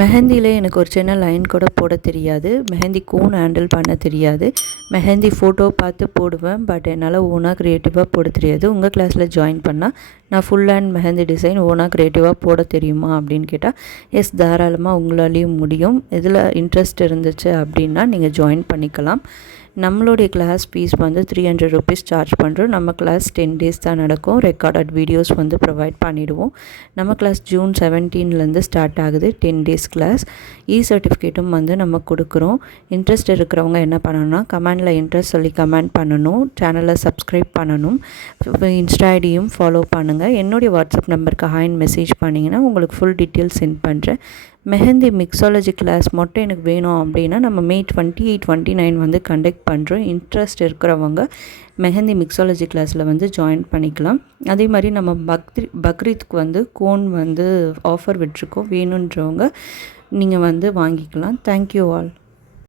மெஹந்தியில் எனக்கு ஒரு சின்ன லைன் கூட போட தெரியாது. மெஹந்தி கோன் ஹேண்டில் பண்ண தெரியாது. மெஹந்தி ஃபோட்டோ பார்த்து போடுவேன். பட் என்னால் ஓனாக க்ரியேட்டிவாக போட தெரியாது. உங்கள் கிளாஸில் ஜாயின் பண்ணால் நான் ஃபுல் ஹேண்ட் மெஹந்தி டிசைன் ஓனாக க்ரியேட்டிவாக போட தெரியுமா அப்படின்னு கேட்டால் எஸ், தாராளமாக உங்களாலேயும் முடியும். இதில் இன்ட்ரெஸ்ட் இருந்துச்சு அப்படின்னா நீங்கள் ஜாயின் பண்ணிக்கலாம். நம்மளுடைய கிளாஸ் ஃபீஸ் வந்து 300 ருபீஸ் சார்ஜ் பண்ணுறோம். நம்ம கிளாஸ் 10 டேஸ் தான் நடக்கும். ரெக்கார்டட் வீடியோஸ் வந்து ப்ரொவைட் பண்ணிவிடுவோம். நம்ம கிளாஸ் ஜூன் 17லேருந்து ஸ்டார்ட் ஆகுது. 10 டேஸ் கிளாஸ். சர்டிஃபிகேட்டும் வந்து நம்ம கொடுக்குறோம். இன்ட்ரெஸ்ட் இருக்கிறவங்க என்ன பண்ணணும்னா கமெண்டில் இன்ட்ரெஸ்ட் சொல்லி கமெண்ட் பண்ணணும். சேனலை சப்ஸ்கிரைப் பண்ணணும். இன்ஸ்டா ஐடியும் ஃபாலோ பண்ணுங்கள். என்னுடைய வாட்ஸ்அப் நம்பருக்கு ஹாய்னு மெசேஜ் பண்ணிங்கன்னா உங்களுக்கு ஃபுல் டீட்டெயில்ஸ் சென்ட் பண்ணுறேன். மெஹந்தி மிக்ஸாலஜி கிளாஸ் மட்டும் எனக்கு வேணும் அப்படின்னா நம்ம மே 28, 29 வந்து கண்டக்ட் பண்ணுறோம். இன்ட்ரெஸ்ட் இருக்கிறவங்க மெஹந்தி மிக்ஸாலஜி கிளாஸில் வந்து ஜாயின் பண்ணிக்கலாம். அதே மாதிரி நம்ம பக்ரீத்துக்கு வந்து கோன் வந்து ஆஃபர் விட்டுருக்கோம். வேணுன்றவங்க நீங்கள் வந்து வாங்கிக்கலாம். Thank you all.